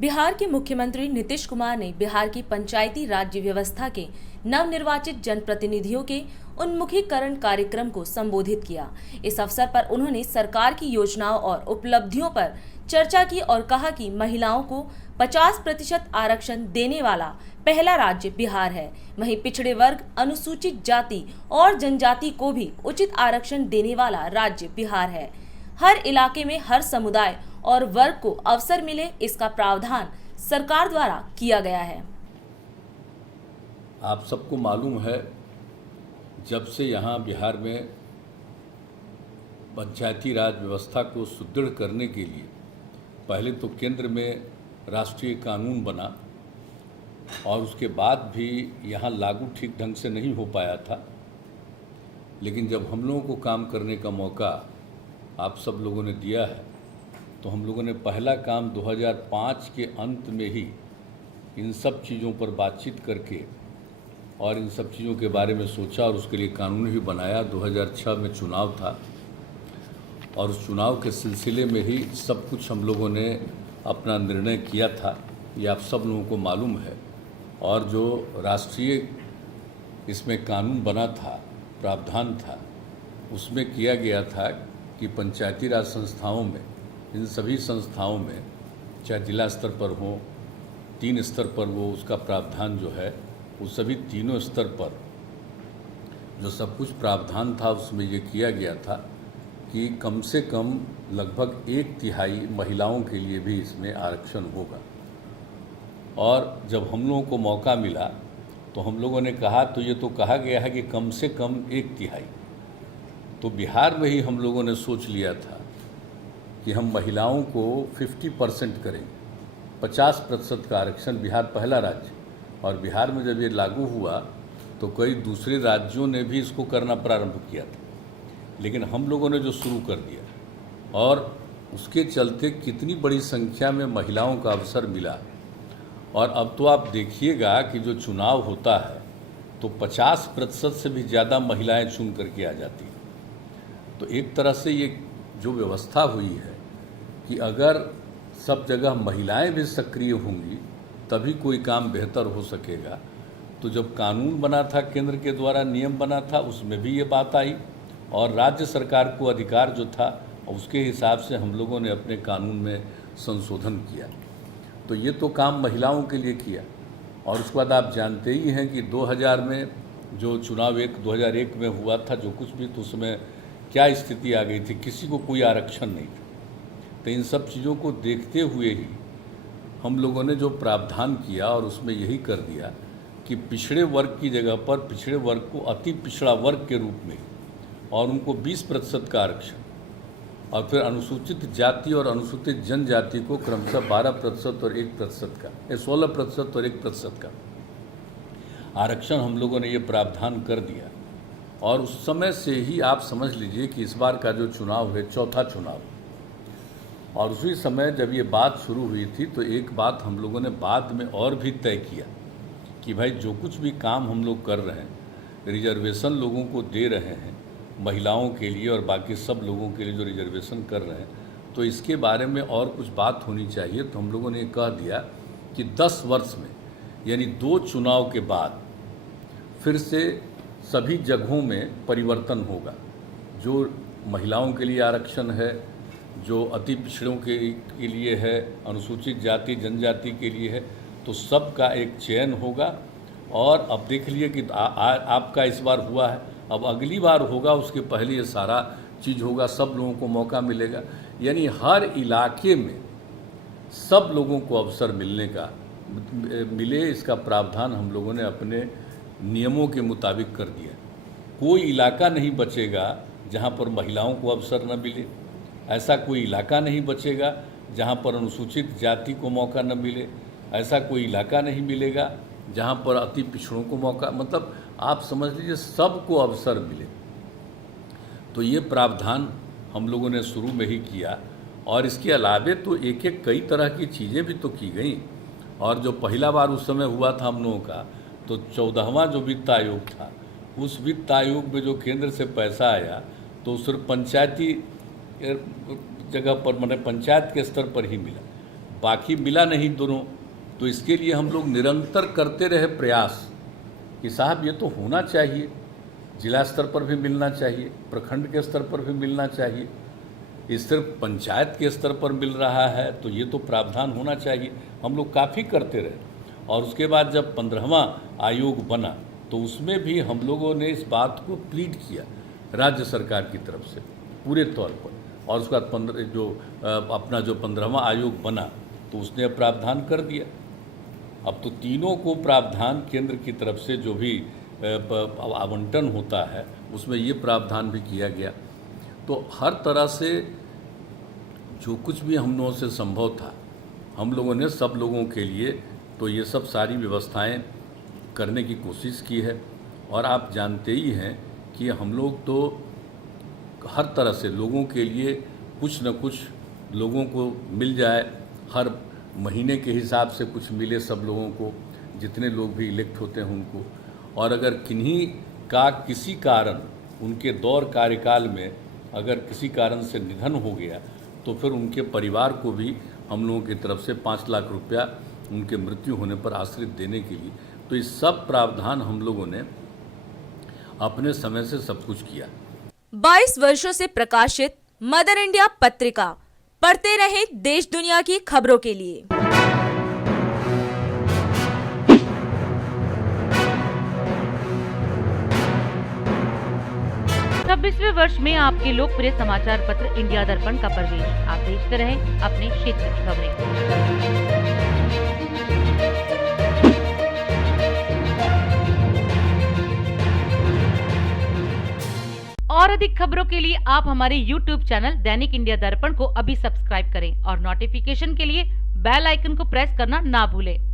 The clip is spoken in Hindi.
बिहार के मुख्यमंत्री नीतीश कुमार ने बिहार की पंचायती राज्य व्यवस्था के नवनिर्वाचित जनप्रतिनिधियों के उन्मुखीकरण कार्यक्रम को संबोधित किया। इस अवसर पर उन्होंने सरकार की योजनाओं और उपलब्धियों पर चर्चा की और कहा कि महिलाओं को 50% आरक्षण देने वाला पहला राज्य बिहार है। वहीं पिछड़े वर्ग, अनुसूचित जाति और जनजाति को भी उचित आरक्षण देने वाला राज्य बिहार है। हर इलाके में हर समुदाय और वर्ग को अवसर मिले, इसका प्रावधान सरकार द्वारा किया गया है। आप सबको मालूम है, जब से यहाँ बिहार में पंचायती राज व्यवस्था को सुदृढ़ करने के लिए पहले तो केंद्र में राष्ट्रीय कानून बना और उसके बाद भी यहाँ लागू ठीक ढंग से नहीं हो पाया था। लेकिन जब हम लोगों को काम करने का मौका आप सब लोगों ने दिया है, तो हम लोगों ने पहला काम 2005 के अंत में ही इन सब चीज़ों पर बातचीत करके और इन सब चीज़ों के बारे में सोचा और उसके लिए कानून भी बनाया। 2006 में चुनाव था और उस चुनाव के सिलसिले में ही सब कुछ हम लोगों ने अपना निर्णय किया था, ये आप सब लोगों को मालूम है। और जो राष्ट्रीय इसमें कानून बना था, प्रावधान था, उसमें किया गया था कि पंचायती राज संस्थाओं में, इन सभी संस्थाओं में, चाहे जिला स्तर पर हो, 3 स्तर पर वो उसका प्रावधान जो है, उस सभी तीनों स्तर पर जो सब कुछ प्रावधान था उसमें ये किया गया था कि कम से कम लगभग 1/3 महिलाओं के लिए भी इसमें आरक्षण होगा। और जब हम लोगों को मौका मिला तो हम लोगों ने कहा, तो ये तो कहा गया है कि कम से कम 1/3, तो बिहार में ही हम लोगों ने सोच लिया था कि हम महिलाओं को 50% करेंगे, 50% का आरक्षण। बिहार पहला राज्य, और बिहार में जब ये लागू हुआ तो कई दूसरे राज्यों ने भी इसको करना प्रारंभ किया था, लेकिन हम लोगों ने जो शुरू कर दिया और उसके चलते कितनी बड़ी संख्या में महिलाओं का अवसर मिला। और अब तो आप देखिएगा कि जो चुनाव होता है तो 50% से भी ज़्यादा महिलाएं चुन करके आ जाती हैं। तो एक तरह से ये जो व्यवस्था हुई है कि अगर सब जगह महिलाएं भी सक्रिय होंगी तभी कोई काम बेहतर हो सकेगा। तो जब कानून बना था, केंद्र के द्वारा नियम बना था, उसमें भी ये बात आई और राज्य सरकार को अधिकार जो था उसके हिसाब से हम लोगों ने अपने कानून में संशोधन किया। तो ये तो काम महिलाओं के लिए किया। और उसके बाद आप जानते ही हैं कि 2000 में जो चुनाव 2001 में हुआ था, जो कुछ भी, तो उसमें क्या स्थिति आ गई थी, किसी को कोई आरक्षण नहीं था। तो इन सब चीज़ों को देखते हुए ही हम लोगों ने जो प्रावधान किया और उसमें यही कर दिया कि पिछड़े वर्ग की जगह पर पिछड़े वर्ग को अति पिछड़ा वर्ग के रूप में और उनको 20% का आरक्षण, और फिर अनुसूचित जाति और अनुसूचित जनजाति को क्रमशः 12% और 1% का, 16% और 1% का आरक्षण हम लोगों ने ये प्रावधान कर दिया। और उस समय से ही आप समझ लीजिए कि इस बार का जो चुनाव है, चौथा चुनाव। और उसी समय जब ये बात शुरू हुई थी तो एक बात हम लोगों ने बाद में और भी तय किया कि भाई जो कुछ भी काम हम लोग कर रहे हैं, रिजर्वेशन लोगों को दे रहे हैं, महिलाओं के लिए और बाकी सब लोगों के लिए जो रिजर्वेशन कर रहे हैं, तो इसके बारे में और कुछ बात होनी चाहिए। तो हम लोगों ने ये कह दिया कि 10 वर्ष में, यानी 2 चुनाव के बाद फिर से सभी जगहों में परिवर्तन होगा। जो महिलाओं के लिए आरक्षण है, जो अति पिछड़ों के लिए है, अनुसूचित जाति जनजाति के लिए है, तो सबका एक चयन होगा। और अब देख लिए कि आपका इस बार हुआ है, अब अगली बार होगा, उसके पहले ये सारा चीज़ होगा, सब लोगों को मौका मिलेगा। यानी हर इलाके में सब लोगों को अवसर मिले, इसका प्रावधान हम लोगों ने अपने नियमों के मुताबिक कर दिया। कोई इलाका नहीं बचेगा जहाँ पर महिलाओं को अवसर न मिले, ऐसा कोई इलाका नहीं बचेगा जहाँ पर अनुसूचित जाति को मौका न मिले, ऐसा कोई इलाका नहीं मिलेगा जहाँ पर अति पिछड़ों को मौका, मतलब आप समझ लीजिए सबको अवसर मिले। तो ये प्रावधान हम लोगों ने शुरू में ही किया। और इसके अलावे तो एक एक कई तरह की चीज़ें भी तो की गई। और जो पहला बार उस समय हुआ था हम लोगों का, तो 14वां जो वित्त आयोग था, उस वित्त आयोग में जो केंद्र से पैसा आया तो सिर्फ पंचायती जगह पर, मतलब पंचायत के स्तर पर ही मिला। बाकी मिला नहीं दोनों। तो इसके लिए हम लोग निरंतर करते रहे प्रयास कि साहब ये तो होना चाहिए, जिला स्तर पर भी मिलना चाहिए, प्रखंड के स्तर पर भी मिलना चाहिए, इस सिर्फ पंचायत के स्तर पर मिल रहा है तो ये तो प्रावधान होना चाहिए। हम लोग काफ़ी करते रहे और उसके बाद जब 15वां आयोग बना तो उसमें भी हम लोगों ने इस बात को प्लीड किया राज्य सरकार की तरफ से पूरे तौर पर। और उसके बाद अपना जो 15वां आयोग बना तो उसने प्रावधान कर दिया। अब तो तीनों को प्रावधान केंद्र की तरफ से जो भी आवंटन होता है उसमें ये प्रावधान भी किया गया। तो हर तरह से जो कुछ भी हम लोगों से संभव था हम लोगों ने सब लोगों के लिए तो ये सब सारी व्यवस्थाएं करने की कोशिश की है। और आप जानते ही हैं कि हम लोग तो हर तरह से लोगों के लिए कुछ न कुछ लोगों को मिल जाए, हर महीने के हिसाब से कुछ मिले सब लोगों को, जितने लोग भी इलेक्ट होते हैं उनको। और अगर किन्हीं का किसी कारण उनके दौर कार्यकाल में अगर किसी कारण से निधन हो गया तो फिर उनके परिवार को भी हम लोगों की तरफ से 5 लाख रुपया उनके मृत्यु होने पर आश्रित देने के लिए। तो इस सब प्रावधान हम लोगों ने अपने समय से सब कुछ किया। 22 वर्षों से प्रकाशित मदर इंडिया पत्रिका पढ़ते रहे देश दुनिया की खबरों के लिए। 26वें वर्ष में आपके लोकप्रिय समाचार पत्र इंडिया दर्पण का प्रवेश। आप देखते रहें अपने क्षेत्र की खबरें। और अधिक खबरों के लिए आप हमारे YouTube चैनल दैनिक इंडिया दर्पण को अभी सब्सक्राइब करें और नोटिफिकेशन के लिए बेल आइकन को प्रेस करना ना भूलें।